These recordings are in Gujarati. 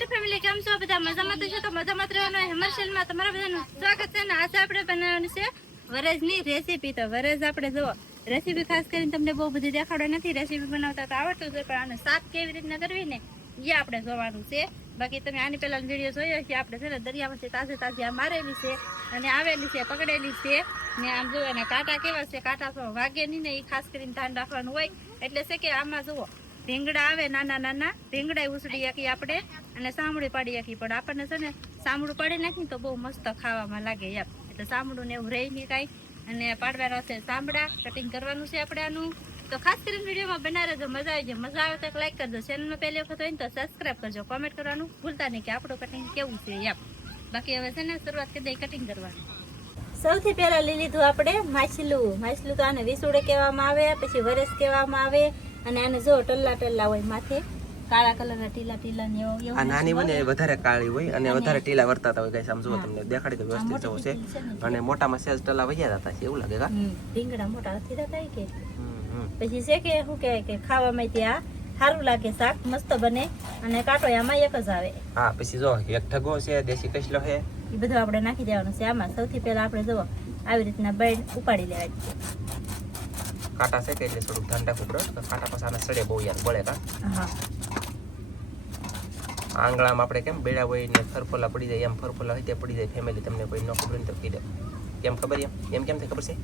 યુટ્યુબ ફેમિલી કેમ છો બધા મજામાં તો છો તો મજામાં જ રહેવાનું હેમરશેલમાં તમારા બધાનું સ્વાગત છે ને આજે આપણે બનાવવાનું છે વરજની રેસીપી તો વરજ આપણે જુઓ રેસીપી ખાસ કરીને તમને બહુ બધી દેખાડો નથી રેસીપી બનાવતા તો આવડતું છે પણ આને શાક કેવી રીતના કરવી ને એ આપણે જોવાનું છે બાકી તમે આની પહેલા વિડીયો જોયો છે આપણે છે ને દરિયામાંથી તાજે તાજી આ મારેલી છે અને આવેલી છે પકડેલી છે ને આમ જુઓ એના કાંટા કેવા છે કાંટા તો વાગે નહીં ને એ ખાસ કરીને ધ્યાન રાખવાનું હોય એટલે છે કે આમાં જુઓ ભીંગડા આવે નાના નાના ભીંગડા ઉસળી શકીએ આપણે અને સામડું પાડી શકીએ પણ આપણને છે ને સામડું પાડી નાખીને તો બહુ મસ્ત ખાવામાં લાગે એમ એટલે સામડું ને એવું રહી નહીં કાંઈ અને પાડવાના છે સાંભળા કટિંગ કરવાનું છે આપણે આનું તો ખાસ કરીને વિડીયોમાં બનાવી રહેજો મજા આવી જાય મજા આવે તો લાઈક કરજો ચેનલમાં પહેલી વખત હોય ને તો સબસ્ક્રાઈબ કરજો કોમેન્ટ કરવાનું ભૂલતા નહીં કે આપણું કટિંગ કેવું છે એમ બાકી હવે છે ને શરૂઆત કરી દઈ કટિંગ કરવાની સૌથી પહેલા લઈ લીધું આપણે માછલું તો આને વિસુડે કહેવામાં આવે પછી વરસ કહેવામાં આવે અને આને જો ટલ્લા ટલ્લા હોય માથે કાળા કલરના ટીલા ને એવું આ નાની બને વધારે કાળી હોય અને વધારે ટીલા વર્તાતા હોય ગાઈસ આમ જો તમને દેખાડી તો વ્યવસ્થિત જો છે અને મોટામાં સેજ ટલ્લા વયા જતા છે એવું લાગે કા ભીંગડા મોટા નથી થતા કે પછી છે કે શું કહેવાય કે ખાવામાં ત્યાં સારું લાગે શાક મસ્ત બને અને કાંટો આમાં એક જ આવે હા પછી જો એક ઠગો છે દેશી કસલો છે એ બધું આપણે નાખી દેવાનું છે આમાં સૌથી પહેલા આપણે જો આવી રીતના બેડ ઉપાડી લેવાની છે કાંટા છે કે એટલે થોડુંક ધ્યાન રાખવું પડે કાંટા પાછા આના સડે બહુ યાર બળે કા હા આંગળામાં આપણે કેમ બેડા હોય ને ફરફોલા પડી જાય એમ ફરફોલા હોય ત્યાં પડી જાય ફેમિલી તમને કોઈ ન ખબર તો કહી દે કેમ ખબર એમ કેમ થાય ખબર છે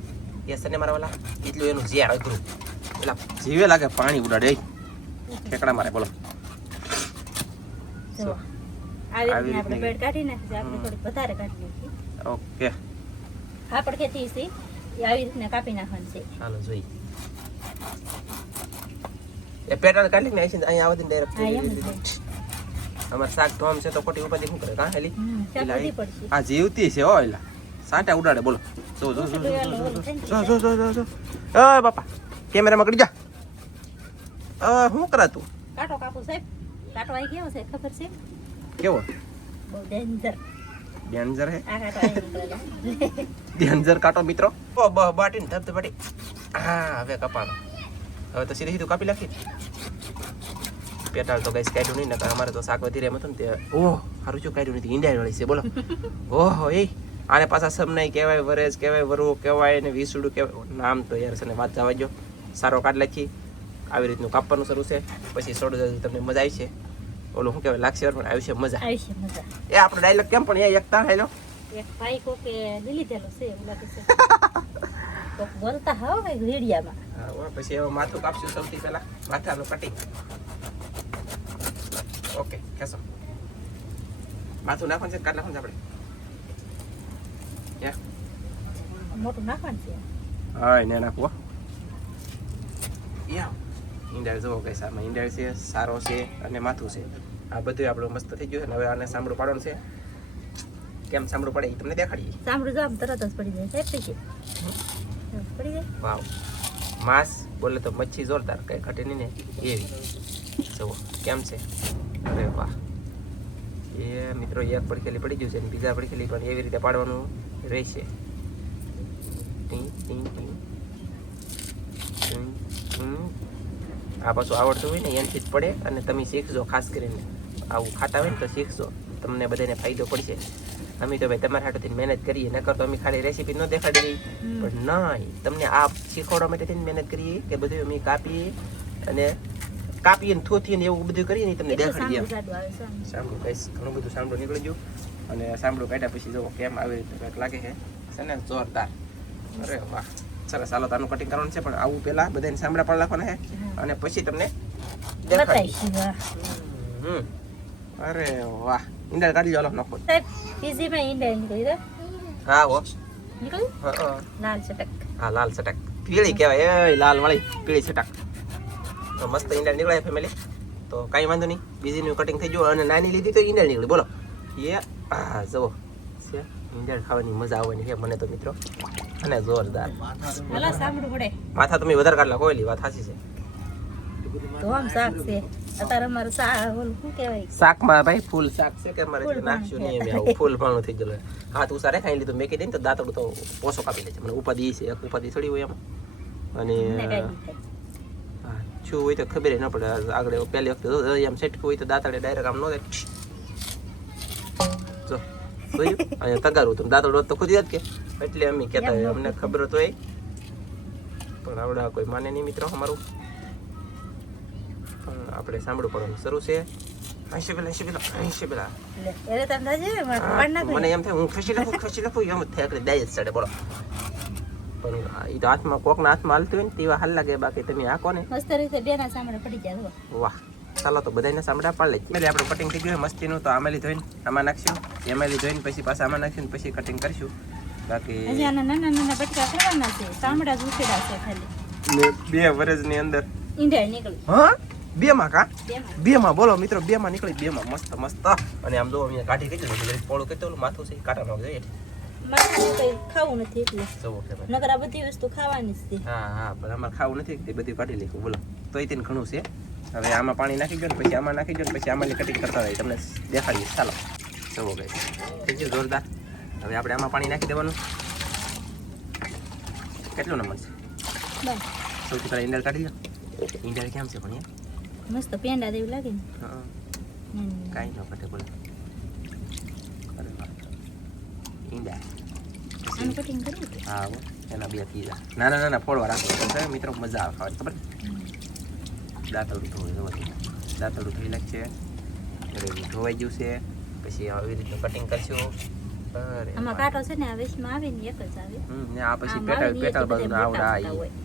યસ ને મારા વાલા એટલું એનું ઝેર અઘરું પેલા જીવે લાગે પાણી ઉડાડે ઠેકડા મારે બોલો જો આવી રીતના આપણે બેડ કાઢી નાખી આપણે થોડી વધારે કાઢી નાખી ઓકે આપણ ખેતી છે એ આવી રીતના કાપી નાખવાનું છે ચાલો જોઈ એ પેટર્ન કાઢી ને અહીંયા આવતી ડાયરેક્ટ અમાર શાક ધોમ છે તો ખોટી ઉપાધી શું કરે કા હેલી આ જીવતી છે હો એલા સાટા ઉડાડે બોલો જો જો જો જો જો જો જો એ બાપા કેમેરામાં કરી જા શું કરા તું કાટો કાપો સાહેબ કાટો આવી ગયો છે ખબર છે કેવો બહુ ડેન્જર હે આ કાટો આવી ડેન્જર કાટો મિત્રો ઓ બ બાટીને ધબધ બાટી હા હવે કપાનો હવે તો સીધું કાપી નાખી પેટાળ તો ગાઈસ કાઢ્યું નહીં ને અમારે તો શાક વધી રહ્યા હતું ને તે ઓહ સારું શું કાઢ્યું નથી ઈંડાઈ વાળી છે બોલો ઓહો એ આને પાછા સમનાઈ કહેવાય વરેજ કહેવાય વરુ કહેવાય ને વીસુડું કહેવાય નામ તો યાર છે ને વાત જવા જો સારો કાઢ નાખી આવી રીતનું કાપવાનું શરૂ છે પછી થોડું તમને મજા આવી છે ઓલું શું કહેવાય લાગશે પણ આવી છે મજા એ આપણો ડાયલોગ કેમ પણ એ એક તાણ હેલો એક ભાઈ કોકે લીધેલો છે એવું લાગે છે કોક બોલતા હાવ કઈ વિડિયામાં હા પછી હવે માથું કાપશું સૌથી પહેલા માથાનું કટિંગ ઓકે કેસો માથું નાખવાનું છે કાઢ નાખવાનું છે આપણે મોટું નાખવાનું છે હા ને નાખવો યા ઈંડાળ જોવો કઈ સામે ઈંડાળ છે સારો છે અને માથું છે આ બધું આપણું મસ્ત થઈ ગયું છે હવે આને સાંભળું પાડવાનું છે કેમ સાંભળું પડે તમને દેખાડીએ સાંભળું જો આમ તરત જ પડી જાય સાહેબ પડી જાય વાવ માંસ બોલે તો મચ્છી જોરદાર કઈ ઘટે નહીં ને એવી જુઓ કેમ છે અરે વાહ એ મિત્રો એક પડખેલી પડી ગયું છે અને બીજા પડખેલી પણ એવી રીતે પાડવાનું રહેશે આ પાછું આવડતું હોય ને એનાથી જ પડે અને તમે શીખજો ખાસ કરીને આવું ખાતા હોય ને તો શીખજો તમને બધાને ફાયદો પડશે અમે તો ભાઈ તમારા હાથેથી મહેનત કરીએ નકર તો અમે ખાલી રેસીપી ન દેખાડી દઈએ પણ નહીં તમને આ શીખવાડવા માટે મહેનત કરીએ કે બધું અમે કાપીએ અને કાપીએ ને થોથીએ ને એવું બધું કરીએ ને તમને દેખાડીએ સાંભળું કઈશ ઘણું બધું સાંભળું નીકળી ગયું અને સાંભળું કાઢ્યા પછી જો કેમ આવી રીતે કંઈક લાગે છે ને જોરદાર અરે વાહ સરસ ચાલો તાનું કટિંગ કરવાનું છે પણ આવું પહેલા બધાને સાંભળા પણ રાખવાના છે અને પછી તમને દેખાડીએ અરે વાહ ઈંડા કાઢી લો નખો સાહેબ પીજી માં ઈંડા નીકળી દે હા હો નીકળી હા લાલ ચટક હા લાલ ચટક પીળી કહેવાય એ લાલ વાળી પીળી ચટક તો મસ્ત ઈંડા નીકળાય ફેમિલી તો કાંઈ વાંધો નહીં બીજીનું કટિંગ થઈ ગયું અને નાની લીધી તો ઈંડા નીકળી બોલો એ હા જુઓ છે ઈંડા ખાવાની મજા આવવાની છે મને તો મિત્રો અને જોરદાર ભલા સાંભળું પડે માથા તમે વધારે કાઢલા કોઈલી વાત સાચી છે તો આમ શાક છે અત્યારે અમારું ઓલું શું કહેવાય શાકમાં ભાઈ ફૂલ શાક છે કે મારે નાખશું નહીં એમ આવું ફૂલ ભાણું થઈ ગયેલું હાથ ઉસારે ખાઈ લીધું મેં કીધું ને તો દાંતડું તો પોસો કાપી લે છે મને ઉપાધિ છે એક ઉપાધિ થોડી હોય એમાં અને શું હોય તો ખબર ન પડે આગળ પહેલી વખતે એમ સેટ હોય તો દાંતડે ડાયરેક્ટ આમ ન થાય જો જોયું અહીંયા તગારું હતું દાંતડો તો ખુદ યાદ કે એટલે અમે કહેતા હોય અમને ખબર તો હોય પણ આવડા કોઈ માને નહીં મિત્રો અમારું પણ આપણે સાંભળવું પડવાનું શરૂ છે 80 પેલા એટલે તમે મને એમ થાય હું ખસી લખું એમ જ થાય દાય જ ચડે બોલો પણ એ તો હાથમાં કોકના હાથમાં હાલતું હોય ને તેવા હાલ લાગે બાકી તમે આ કોને મસ્ત રીતે બેના સામે પડી જાય વાહ ચાલો તો બધાને સાંભળા પાડી લઈએ આપણે કટિંગ થઈ ગયું મસ્તીનું તો આમેલી ધોઈને આમાં નાખશું એમેલી ધોઈને પછી પાછા આમાં નાખશું પછી કટિંગ કરીશું બાકી હજી આના નાના નાના બટકા કરવાના છે ચામડા જ ઉછેડા છે ખાલી 2 વર્ષની અંદર ઈંડા નીકળી હા 2 માં કા બેમાં 2 માં બોલો મિત્રો 2 માં નીકળી 2 માં મસ્ત મસ્ત અને આમ જો અહીંયા કાઢી કેટલું છે પોળું કેટલું માથું છે કાઢા નો જોઈએ મારે કઈ ખાવું નથી એટલે જવો કે ભાઈ નકર આ બધી વસ્તુ ખાવાની જ છે હા પણ અમારે ખાવું નથી તે બધું કાઢી લઈશું બોલો તોય તેને ઘણું છે હવે આમાં પાણી નાખી દો ને પછી આમાં નાખી દો ને પછી આમાં કટિંગ કરતા હોય તમને દેખાડીએ ચાલો જવો ગઈ થઈ ગયું જોરદાર હવે આપણે આમાં પાણી નાખી દેવાનું કેટલું નંબર છે બસ સૌથી પહેલાં ઈંડા કાઢી લો ઈંડા કેમ છે પણ મસ્ત પેંડા જેવું લાગે ને હા કાંઈ ન કટે બોલો અરે વાહ ઈંડા આનું કટિંગ કરવું છે હા હો એના 2 કીધા નાના નાના ફોડવા રાખો મિત્રો મજા આવે ખાવાની ખબર દાંતડું ધોઈ નાખશે ધોવાઈ ગયું છે પછી આવી રીતનું કટિંગ કરશું આમાં કાંટો છે ને આ વેસ્ટમાં આવે ને એક જ આવે ને આ પછી પેટલ બાજુ આવડા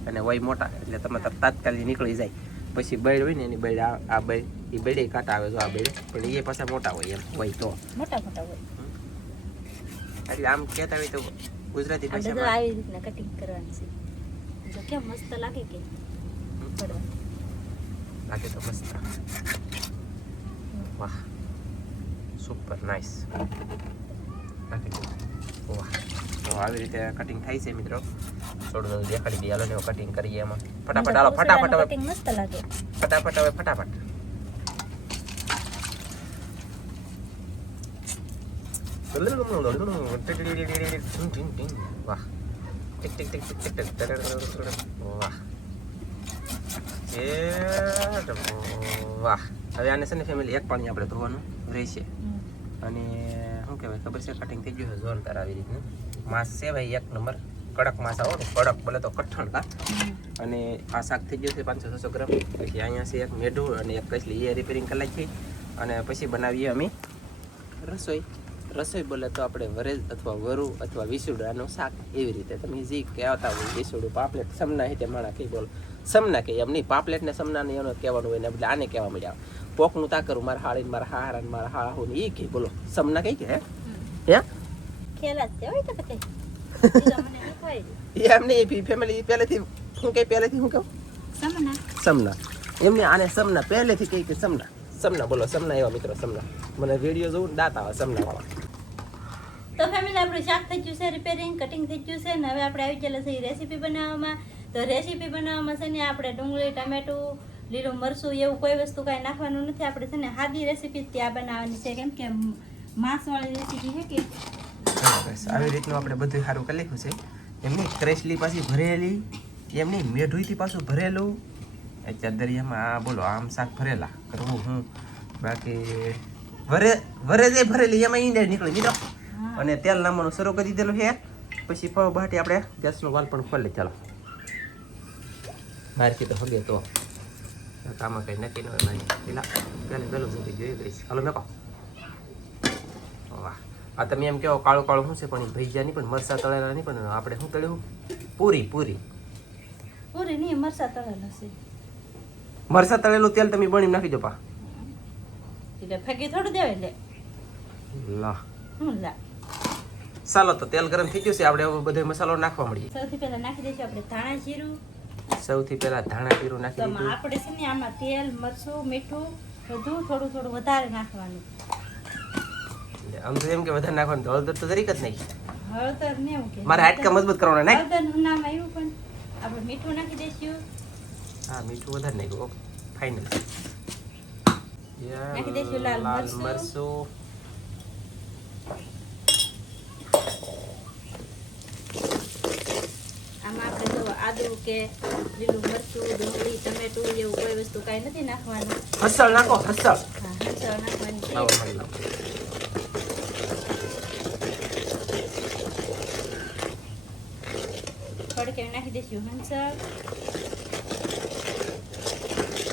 અને વય મોટા એટલે તમે તાત્કાલિક નીકળી જાય પછી બૈડ હોય ને એની બૈડ આ બૈડ એ બૈડે કાંટા આવે જો આ બૈડ પણ એ પાછા મોટા હોય એમ હોય તો મોટા હોય એટલે આમ કહેતા હોય તો ગુજરાતી આ બધું ભાષામાં આવી રીતના કટિંગ કરવાની છે જો કેમ મસ્ત લાગે કે પડવા લાગે તો મસ્ત વાહ સુપર નાઇસ વાહ તો આવી રીતે કટિંગ થાય છે મિત્રો થોડું દેખાડી દઈએ હાલો ને કટિંગ કરીએ એમાં ફટાફટ હાલો ફટાફટ હવે કટિંગ મસ્ત લાગે ફટાફટ હવે ફટાફટ વાહ tick tick tick tick tick વાહ વાહ હવે આને છે ને ફેમિલી એક પાણી આપણે ધોવાનું રહેશે અને શું કહેવાય ખબર છે કટિંગ થઈ ગયું છે જોરદાર આવી રીતનું માંસ છે ભાઈ એક નંબર કડક માંસ આવો ને કડક બોલે તો કઠણ કા અને આ શાક થઈ ગયું છે 500-600 ગ્રામ પછી અહીંયા છે એક મેઢું અને એક કસલી એ રિપેરિંગ કરી છે અને પછી બનાવીએ અમે રસોઈ બોલે તો આપણે વરેજ અથવા વરુ અથવા વિસુડાનું શાક એવી રીતે તમે જે કહેતા હોય વિસુડું પાપલેટ સમના હે તે માણા કઈ બોલો સમના કે એમ નહીં પાપલેટ ને સમના ને એનો કહેવાનું હોય ને એટલે આને કહેવા મળ્યા પોકનું તા કરું મારા હાળીને મારા હારા મારા હાહુ ને એ કે બોલો સમના કઈ કે હે ખેલા છે હોય તો કઈ મને શીખવાય એમ નહીં ફેમિલી પહેલેથી હું કહું સમના એમને આને સમના પહેલેથી કહી કે સમના બોલો સમના એવા મિત્રો સમના મને વિડીયો જોઉં દાંત આવે સમના વાળા તો ફેમિલી આપણું શાક થઈ ગયું છે રિપેરિંગ કટિંગ થઈ ગયું છે ને હવે આપણે આવી ગયેલા છે રેસીપી બનાવવામાં તો રેસીપી બનાવવામાં છે ને આપણે ડુંગળી ટમેટું લીલું મરચું એવું કોઈ વસ્તુ કાંઈ નાખવાનું નથી આપણે છે ને સાદી રેસીપી ત્યાં બનાવવાની છે કેમ કે માંસવાળી રેસીપી છે કે આવી રીતનું આપણે બધું સારું કરી લખ્યું છે એમની ક્રેસલી પાછી ભરેલી એમની મેઢુઈથી પાછું ભરેલું અત્યારે દરિયામાં બોલો આમ શાક ભરેલા કરવું હું બાકી વરેજે ભરેલી એમાં ઈંડા નીકળી મિત્રો અને તેલ નામવાનું શરૂ કરી દીધેલું છે પછી પાવ બાટી આપણે ગેસનો વાલ પણ ખોલી ચાલો મારથી તો હગે તો આમાં કંઈ નક્કી ન હોય મારી પહેલાં ગલું મૂકી જોઈ ગઈશ હાલો મેકો વાહ આ તમે એમ કહો કાળું કાળું શું છે પણ એ ભૈજા નહીં પણ મરસા તળેલા નહીં પણ આપણે શું તળ્યું પૂરી નહીં મરચા તળેલા છે મરસા તળેલું તેલ તમે બની નાખી દો પા એટલે ફેંકી થોડું દેવાય લે લા લા ચાલો તો તેલ ગરમ થઈ ગયું છે આપણે હવે બધો મસાલો નાખવા મળીએ સૌથી પહેલા નાખી દઈશું આપણે ધાણા જીરું સૌથી પહેલા ધાણા જીરું નાખી તો દીધું આપણે છે ને આમાં તેલ મરચું મીઠું બધું થોડું વધારે નાખવાનું આમ તો એમ કે વધારે નાખવાનું હળદર તો જરીક જ નહીં હળદર ને એવું કે મારે હાડકા મજબૂત કરવાના નાખ હળદર નામ આવ્યું પણ આપણે મીઠું નાખી દઈશું હા મીઠું વધારે નાખ્યું ઓકે ફાઇનલ નાખી દઈશું લાલ મરચું આમાં આપણે જો આદુ કે લીલું મરચું ડુંગળી ટમેટું એવું કોઈ વસ્તુ કાંઈ નથી નાખવાનું હસળ નાખો હસળ હા હસળ નાખવાની છે આવો મળી નાખો તડકે નાખી દઈશું હંસળ.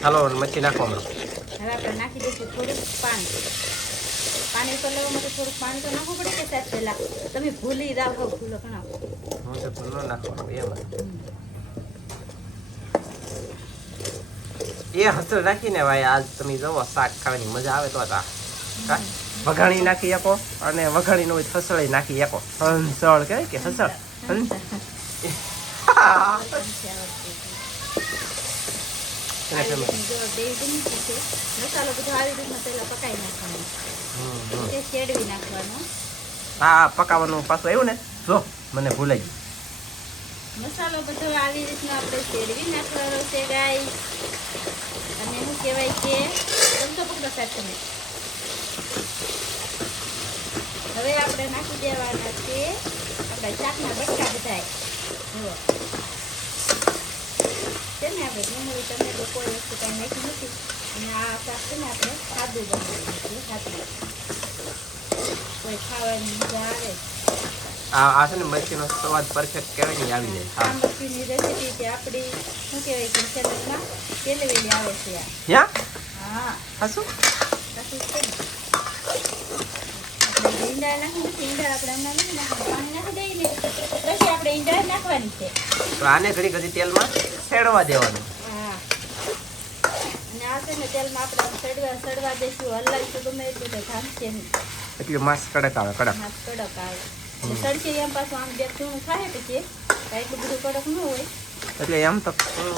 હાલો મચ્છી નાખવા માંડો. હવે આપણે નાખી દઈશું થોડુંક પાણી. પાણી તો લેવા માટે થોડુંક પાણી તો નાખવું પડે કે સાહેબ પહેલા તમે ભૂલી રાખો ભૂલો ઘણા. હું તો ભૂલો નાખવાનું એમાં એ હસલ નાખીને ભાઈ આજ તમે જુઓ શાક ખાવાની મજા આવે તો વઘાણી નાખી શકો અને વઘાણી નો હસળ નાખી શકો. હંસળ કે હસળ મસાલો બધો આવી રીતના પહેલા પકાવી નાખવાનો. શેડવી નાખવાનો. હા પકાવવાનું પાછું આવ્યું ને જો મને ભૂલાઈ ગયું. મસાલો બધો આવી રીતના આપણે શેડવી નાખવાનો છે ગાઈસ. અને શું કહેવાય કે ચમચો પકડો સાહેબ તમે. હવે આપણે નાખી દેવાના છે આપણા શાકના બટકા બધાય. જુઓ છે ને આપણે ડુંગળી ટમેટો કોઈ વસ્તુ કાંઈ નાખી નથી. અને આ શાક છે ને આપણે સાદું બનાવીએ છીએ. સાદું કોઈ ખાવાની મજા આવે. આ છે ને મચ્છીનો સ્વાદ પરફેક્ટ કહેવાય ને આવી જાય. આ મચ્છીની રેસીપી છે આપણી શું કહેવાય કે ચેનલમાં પેલેવેલી આવે છે આ. હા હાસું સાચું છે ને. આપણે ઈંડા નાખી નથી. ઈંડા આપણે હમણાં નથી નાખવાનું. પાણી નાખી દઈએ ને પછી આપણે ઈંડા નાખવાની છે. તો આને ઘડી ઘડી તેલમાં સેડવા દેવાનું. હા અને આ છે ને તેલમાં આપણે સડવા દઈશું. હલાવીશું ગમે એટલું તો ઘામશે નહીં. એટલું માંસ કડક આવે કડક. માસ કડક આવે. સડશે એમ પાછું આમ બે ચૂણું થાય પછી એટલું બધું કડક ન હોય. એટલે એમ તો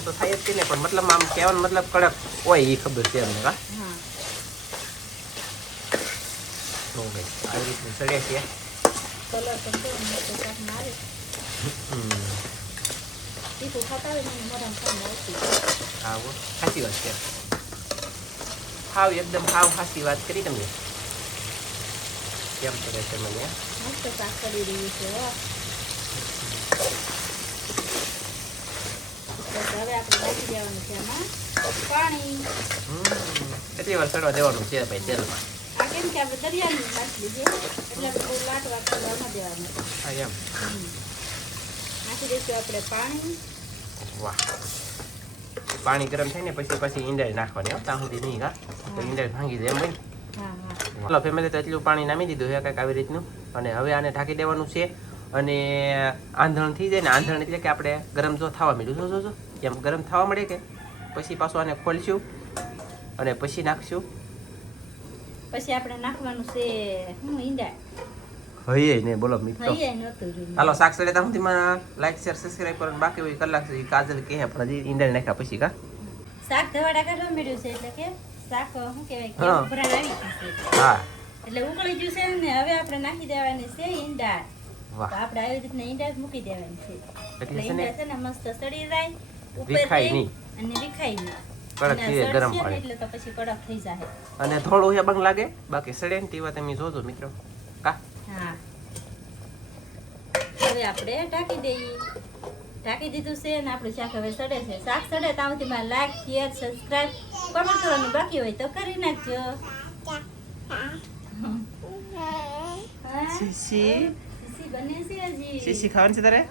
તો થાય જ ને પણ મતલબ આમ કહેવાનો મતલબ કડક હોય એ ખબર છે અમને. હા હા આવી રીતનું સડે છે. કલર પણ કેવો મસ્ત શાકમાં આવે. તીખું ખાતા હોય ને મોઢામાં ખાવાનું આવતું. હા સાચી વાત છે. હાવ એકદમ હાવ સાચી વાત કરી તમે. કેમ કરે છે મને મસ્ત શાક કરી રહ્યું છે. બસ હવે આપણે નાખી દેવાનું છે આમાં પાણી. કેટલી વાર સડવા દેવાનું છે ભાઈ તેલમાં. આ કેમ કે આપણે દરિયાની માછલી છે એટલે બહુ લાટવા કરવા ન દેવાનું. હા એમ નાખી દઈશું આપણે પાણી. વાહ પાણી ગરમ થાય ને પછી ઈંડાળી નાખવાની. ત્યાં સુધી નહીં હા તો ઈંડાળી ભાંગી જાય એમ હોય ને. હા હા ચાલો ફેમિલી તો એટલું પાણી નામી દીધું છે કંઈક આવી રીતનું. અને હવે આને ઢાંકી દેવાનું છે. અને આંધણ થઈ જાય ને આંધણ એટલે કે આપણે ગરમ જો થવા માંડ્યું જો એમ ગરમ થવા મળે કે પછી પાછું આને ખોલશું અને પછી નાખશું. પછી આપણે નાખવાનું છે ઈંડા. હઈએ ને બોલો મિત્રો. હૈયે નહોતું જોયું. હાલો શાક સડે ત્યાં સુધી મને લાઈક શેર સબસ્ક્રાઈબ કરવાનું બાકી હોય કલાક સુધી કાજલ કહે પણ હજી ઈંડા નાખ્યા પછી કા શાક ધવાડા કાઢવા મળ્યું છે એટલે કે શાક શું કહેવાય કે હા. ઉભરાણ આવી ગયું છે હા એટલે ઉકળી ગયું છે ને હવે આપણે નાખી દેવાની છે ઈંડા. વાહ તો આપણે આવી રીતના ઈંડા જ મૂકી દેવાની છે એટલે એટલે છે ને ઈંડા છે ને મસ્ત સડી જાય ઉપર વિખાય રહે નહીં. અને વિખાય નહીં. કડક અને થઈ જાય ગરમ સડશે ને પાણી એટલે તો પછી કડક થઈ જાય. અને થોડું એ બંગ લાગે બાકી સડે ને તેવા તમે જોજો મિત્રો કા હા હવે આપણે ઢાંકી દઈએ. ઢાંકી દીધું છે ને આપણું શાક હવે સડે છે. શાક સડે ત્યાં સુધી મારે લાઈક શેર સબસ્ક્રાઈબ કમેન્ટ કરવાનું બાકી હોય તો કરી નાખજો. હા? સીસી સીસી બને છે હજી. સીસી ખાવાની છે તારે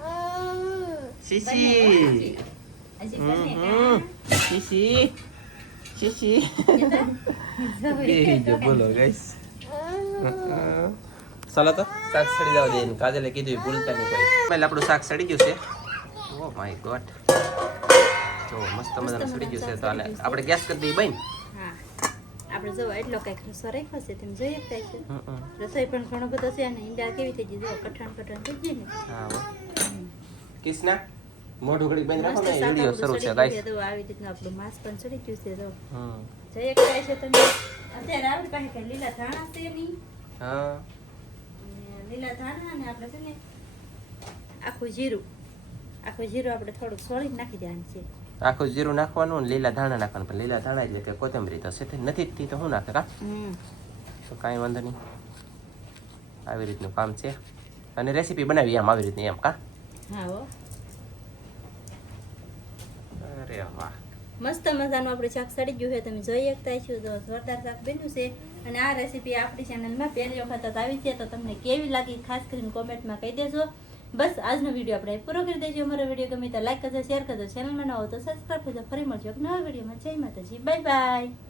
સીસી હજી બને સીસી સીસી જો બોલો ગાઈસ ચાલો તો શાક સડી જવા દે કાજલે કીધું ભૂલતા નહીં કોઈ પહેલા આપણું શાક સડી ગયું છે. ઓ માય ગોડ જો મસ્ત મજાનું સડી ગયું છે તો હાલે આપણે ગેસ કરી દઈએ બેન. હા આપણે જો એટલો કંઈક રસો રાખ્યો છે તમે જોઈ શકતા છો. રસોઈ પણ ઘણો બધો છે અને ઈંડા કેવી થઈ ગઈ જો કઠણ થઈ ગઈ ને. હા હો કિસના મોઢું ઘડી બંધ રાખો ને મસ્ત શાક વિડિયો આપણું શરૂ છે સડી ગાઈસ. ગયું છે. જો આવી રીતના આપણું માંસ પણ સડી ગયું છે જો હમ જોઈ શકતા છો તમે. અત્યારે આપણી પાસે કઈ લીલા ધાણા છે નહીં. હા અને લીલા ધાણા અને આપણે છે ને આખું જીરું આપણે થોડુંક સોળીને નાખી દેવાનું છે. આખું જીરું નાખવાનું ને લીલા ધાણા નાખવાનું પણ લીલા ધાણા એટલે કે કોથમરી તો છે નથી જ તો શું નાખે કા તો કાંઈ વાંધો નહીં આવી રીતનું કામ છે અને રેસીપી બનાવી એમ આવી રીતની એમ કા હા હો અરે વાહ મસ્ત મજાનું આપણે શાક સડી ગયું છે તમે જોઈ શકતા છો તો જોરદાર શાક બન્યું છે. અને આ રેસીપી આપણી ચેનલમાં પહેલી વખત જ આવી છે તો તમને કેવી લાગી ખાસ કરીને કોમેન્ટમાં કહી દેજો. બસ આજનો વિડીયો આપણે પૂરો કરી દેજો. અમારો વિડીયો ગમે તો લાઈક કરજો, શેર કરજો, ચેનલમાં ન હો તો સબસ્ક્રાઈબ કરજો. ફરી મળજો એક નવા વિડીયોમાં. જય માતાજી, બાય બાય.